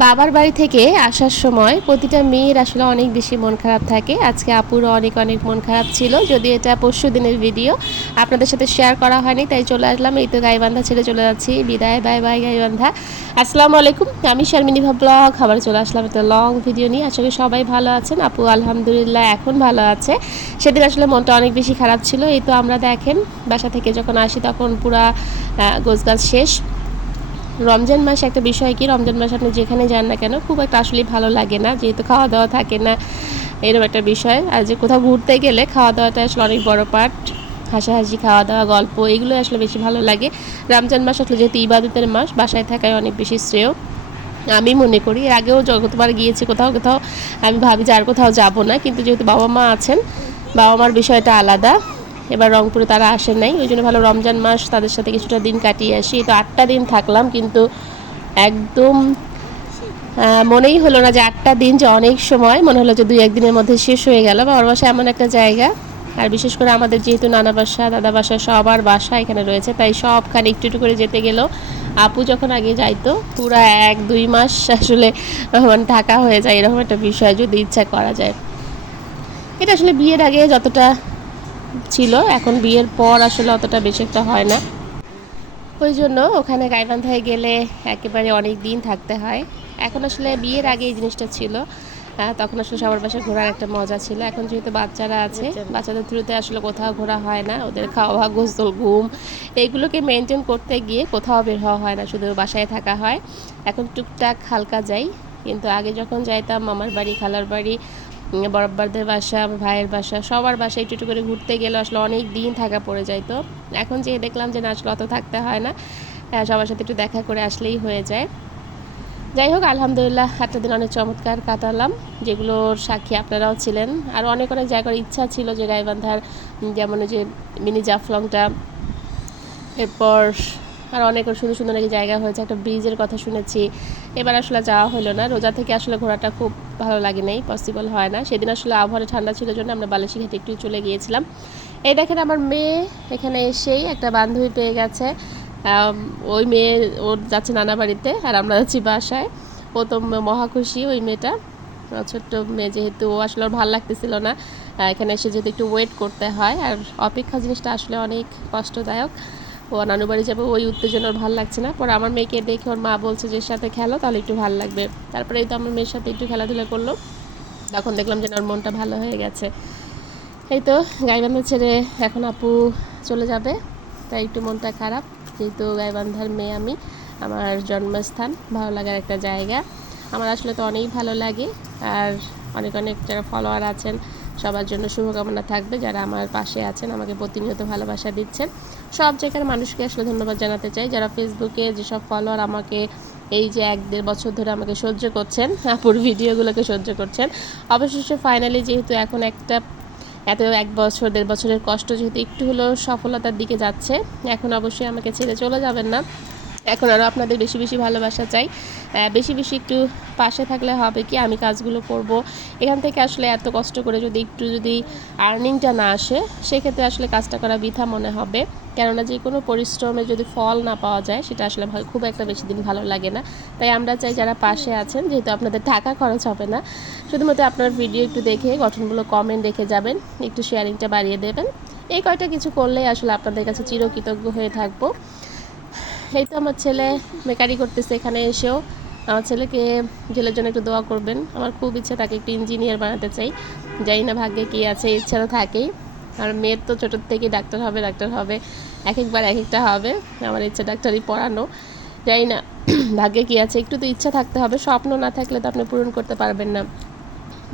বাবার বাড়ি থেকে আসার সময় প্রতিটা মেয়ের আসলে অনেক বেশি মন খারাপ থাকে। আজকে আপুরও অনেক অনেক মন খারাপ ছিল, যদি এটা পরশু দিনের ভিডিও আপনাদের সাথে শেয়ার করা হয়নি, তাই চলে আসলাম। এই তো গাইবান্ধা ছেড়ে চলে যাচ্ছি, বিদায়, বাই বাই গাইবান্ধা। আসসালামু আলাইকুম, আমি শারমিনী ব্লগ খাবার চলে আসলাম একটা লং ভিডিও নিয়ে। আশা করি সবাই ভালো আছেন। আপু আলহামদুলিল্লাহ এখন ভালো আছে। সেদিন আসলে মনটা অনেক বেশি খারাপ ছিল। এই তো আমরা দেখেন বাসা থেকে যখন আসি তখন পুরা গোছগাছ শেষ। রমজান মাস একটা বিষয় কি, রমজান মাস আপনি যেখানে যান না কেন খুব একটা আসলে ভালো লাগে না, যেহেতু খাওয়া দাওয়া থাকে না, এরকম একটা বিষয়। আর যে কোথাও ঘুরতে গেলে খাওয়া দাওয়াটা আসলে অনেক বড় পার্ট, হাসাহাসি, খাওয়া দাওয়া, গল্প, এগুলো আসলে বেশি ভালো লাগে। রমজান মাস আসলে যেহেতু ইবাদতের মাস, বাসায় থাকায় অনেক বেশি শ্রেয় আমি মনে করি। এর আগেও যতবার গিয়েছি কোথাও কোথাও আমি ভাবি যে আর কোথাও যাব না, কিন্তু যেহেতু বাবা মা আছেন, বাবা মার বিষয়টা আলাদা। এবার রংপুরে তারা আসেন নাই, ওই জন্য ভালো রমজান মাস তাদের সাথে কিছুটা দিন কাটিয়ে আসি। তো 8টা দিন থাকলাম, কিন্তু একদম মনেই হলো না যে 8টা দিন যে অনেক সময়, মনে হলো যে 2-1 দিনের মধ্যে শেষ হয়ে গেল। বাবার বাসা এমন একটা জায়গা, আর বিশেষ করে আমাদের যেহেতু নানা বাসা, দাদা বাসা, সবার বাসা এখানে রয়েছে, তাই সবখানে একটু একটু করে যেতে গেলেও আপু যখন আগে যাইতো পুরা 1-2 মাস আসলে মানে থাকা হয়ে যায়, এরকম একটা বিষয় যদি ইচ্ছা করা যায়। এটা আসলে বিয়ের আগে যতটা ছিল, এখন বিয়ের পর আসলে অতটা বেশি একটা হয় না। ওই জন্য ওখানে গাইবান্ধায় গেলে একেবারে অনেক দিন থাকতে হয়। এখন আসলে বিয়ের আগে এই জিনিসটা ছিল, তখন আসলে সবার বাসায় ঘোরার একটা মজা ছিল। এখন যেহেতু বাচ্চারা আছে, বাচ্চাদের থ্রুতে আসলে কোথাও ঘোরা হয় না, ওদের খাওয়া, গোসল, ঘুম, এইগুলোকে মেনটেন করতে গিয়ে কোথাও বের হওয়া হয় না, শুধু বাসায় থাকা হয়। এখন টুকটাক হালকা যাই, কিন্তু আগে যখন যাইতাম মামার বাড়ি, খালার বাড়ি, বড়াব্বাদের বাসা, আমার ভাইয়ের বাসা, সবার বাসায় একটু একটু করে ঘুরতে গেলে আসলে অনেক দিন থাকা পড়ে যায়। তো এখন যেয়ে দেখলাম যে না, আসলে অত থাকতে হয় না, সবার সাথে একটু দেখা করে আসলেই হয়ে যায়। যাই হোক, আলহামদুলিল্লাহ 8টা দিন অনেক চমৎকার কাটালাম, যেগুলোর সাক্ষী আপনারাও ছিলেন। আর অনেক অনেক জায়গার ইচ্ছা ছিল যে গাইবান্ধার, যেমন যে মিনি জাফলংটা, এরপর আর অনেক সুন্দর সুন্দর নাকি জায়গা হয়েছে, একটা ব্রিজের কথা শুনেছি। এবার আসলে যাওয়া হলো না, রোজা থেকে আসলে ঘোরাটা খুব ভালো লাগে নাই, পসিবল হয় না। সেদিন আসলে আবহাওয়া ঠান্ডা ছিল জন্য আমরা বালাসিঘাটে একটু চলে গিয়েছিলাম। এই দেখেন আমার মেয়ে এখানে এসেই একটা বান্ধবী পেয়ে গেছে। ওই মেয়ে ওর যাচ্ছে নানা বাড়িতে, আর আমরা যাচ্ছি বাসায়। ও তো মহা খুশি, ওই মেয়েটা, ছোট্ট মেয়ে যেহেতু, ও আসলে ওর ভালো লাগতেছিল না, এখানে এসে যেহেতু একটু ওয়েট করতে হয়, আর অপেক্ষা জিনিসটা আসলে অনেক কষ্টদায়ক। ও নানু বাড়ি যাবে, ওই উত্তেজনা ওর ভালো লাগছে না। পরে আমার মেয়েকে দেখে ওর মা বলছে যে এর সাথে খেলো, তাহলে একটু ভালো লাগবে। তারপরে এই তো আমার মেয়ের সাথে একটু খেলাধুলা করলো, তখন দেখলাম যে ওর মনটা ভালো হয়ে গেছে। এই তো গাইবান্ধা ছেড়ে এখন আপু চলে যাবে, তাই একটু মনটা খারাপ। যেহেতু গাইবান্ধার মেয়ে আমি, আমার জন্মস্থান, ভালো লাগার একটা জায়গা, আমার আসলে তো অনেক ভালো লাগে। আর অনেক অনেক যারা ফলোয়ার আছেন সবার জন্য শুভকামনা থাকবে, যারা আমার পাশে আছেন, আমাকে প্রতিনিয়ত ভালোবাসা দিচ্ছেন, সব জায়গার মানুষকে আসলে ধন্যবাদ জানাতে চাই। যারা ফেসবুকে যেসব ফলোয়ার আমাকে এই যে 1-1.5 বছর ধরে আমাকে সহ্য করছেন, আপুর ভিডিওগুলোকে সহ্য করছেন, অবশেষে ফাইনালি যেহেতু এখন একটা এত 1-1.5 বছরের কষ্ট যেহেতু একটু হলেও সফলতার দিকে যাচ্ছে, এখন অবশ্যই আমাকে ছেড়ে চলে যাবেন না। এখন আরও আপনাদের বেশি বেশি ভালোবাসা চাই, বেশি বেশি একটু পাশে থাকলে হবে কি, আমি কাজগুলো করব এখান থেকে আসলে এত কষ্ট করে যদি একটু যদি আর্নিংটা না আসে, সেক্ষেত্রে আসলে কাজটা করা বৃথা মনে হবে। কেননা যে কোনো পরিশ্রমে যদি ফল না পাওয়া যায়, সেটা আসলে খুব একটা বেশি দিন ভালো লাগে না। তাই আমরা চাই যারা পাশে আছেন, যেহেতু আপনাদের টাকা খরচ হবে না, শুধুমাত্র আপনার ভিডিও একটু দেখে গঠনমূলক কমেন্ট রেখে যাবেন, একটু শেয়ারিংটা বাড়িয়ে দেবেন, এই কয়টা কিছু করলেই আসলে আপনাদের কাছে চিরকৃতজ্ঞ হয়ে থাকবো। এই তো আমার ছেলে মেকারি করতেছে এখানে এসেও। আমার ছেলেকে জেলের জন্য একটু দোয়া করবেন, আমার খুব ইচ্ছা তাকে একটু ইঞ্জিনিয়ার বানাতে চাই। জানি না ভাগ্যে কী আছে, ইচ্ছা তো থাকেই। আর মেয়ের তো ছোটোর থেকেই ডাক্তার হবে ডাক্তার হবে, এক একবার এক একটা হবে। আমার ইচ্ছা ডাক্তারি পড়ানো, জানি না ভাগ্যে কী আছে, একটু তো ইচ্ছা থাকতে হবে, স্বপ্ন না থাকলে তো আপনি পূরণ করতে পারবেন না।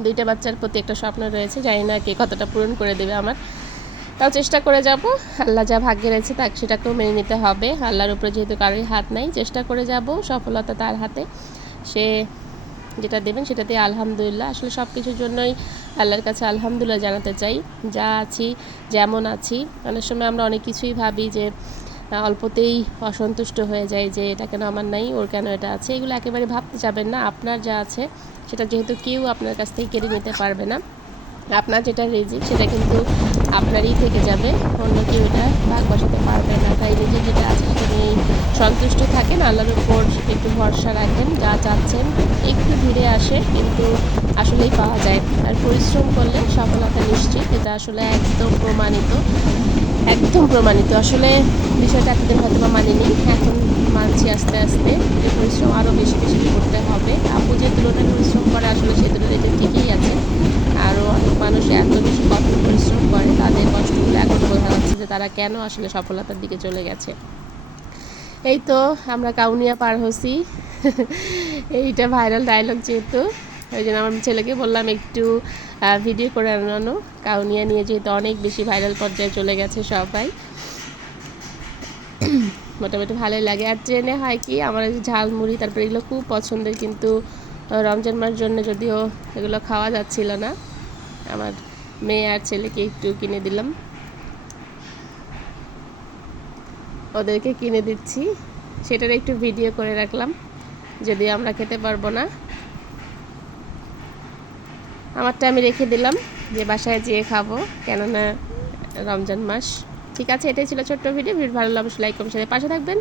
2টা বাচ্চার প্রতি একটা স্বপ্ন রয়েছে, জানি না কে কতটা পূরণ করে দেবে আমার, তাও চেষ্টা করে যাব। আল্লাহ যা ভাগ্যে রয়েছে তাকে সেটাকেও মেনে নিতে হবে, আল্লাহর উপরে যেহেতু কারোই হাত নাই, চেষ্টা করে যাব, সফলতা তার হাতে, সে যেটা দেবেন সেটাতে আলহামদুলিল্লাহ। আসলে সব কিছুর জন্যই আল্লাহর কাছে আলহামদুলিল্লাহ জানাতে চাই, যা আছি যেমন আছি। অনেক সময় আমরা অনেক কিছুই ভাবি যে অল্পতেই অসন্তুষ্ট হয়ে যায়, যে এটা কেন আমার নাই, ওর কেন এটা আছে, এগুলো একেবারে ভাবতে যাবেন না। আপনার যা আছে সেটা যেহেতু কেউ আপনার কাছ থেকে কেড়ে নিতে পারবে না, আপনার যেটা রিজিক সেটা কিন্তু আপনারই থেকে যাবে, অন্য কেউ এটা ভাগ বসাতে পারবে না। তাই যেটা আছে সেটা নিয়েই সন্তুষ্ট থাকেন, আল্লাহর উপর একটু ভরসা রাখেন, যা চাচ্ছেন আসে, কিন্তু আসলেই পাওয়া যায়। আর পরিশ্রম করলে সফলতা নিশ্চিত, এটা আসলে একদম প্রমাণিত। আসলে বিষয়টা এতদিন হয়তো বা মানিনি, এখন মানছি আস্তে আস্তে যে পরিশ্রম আরও বেশি বেশি করতে হবে। আপু যে তুলনায় পরিশ্রম করে আসলে সে তুলনায় এটা ঠিকই আছে। আরও অনেক মানুষ এত বেশি কঠোর পরিশ্রম করে, তাদের কষ্টগুলো এখন বোঝা যাচ্ছে যে তারা কেন আসলে সফলতার দিকে চলে গেছে। এই তো আমরা কাউনিয়া পার হচ্ছি। এইটা ভাইরাল ডায়লগ যেহেতু, ওই জন্য আমার ছেলেকে বললাম একটু ভিডিও করে আনানো। কাউনিয়া নিয়ে যেহেতু অনেক বেশি ভাইরাল পর্যায়ে চলে গেছে সবাই, মোটামুটি ভালোই লাগে। আর ট্রেনে হয় কি, আমার ঝালমুড়ি তারপরে এগুলো খুব পছন্দের, কিন্তু রমজান মাস জন্য যদিও এগুলো খাওয়া যাচ্ছিল না, আমার মেয়ে আর ছেলেকে একটু কিনে দিলাম, ওদেরকে কিনে দিচ্ছি, সেটার একটু ভিডিও করে রাখলাম, যদিও আমরা খেতে পারবো না। আমারটা আমি রেখে দিলাম যে বাসায় যেয়ে খাবো, কেননা রমজান মাস। ঠিক আছে, এটাই ছিল ছোট্ট ভিডিও। ভালো লাগলে অবশ্যই লাইক কমেন্ট সাথে পাশে থাকবেন।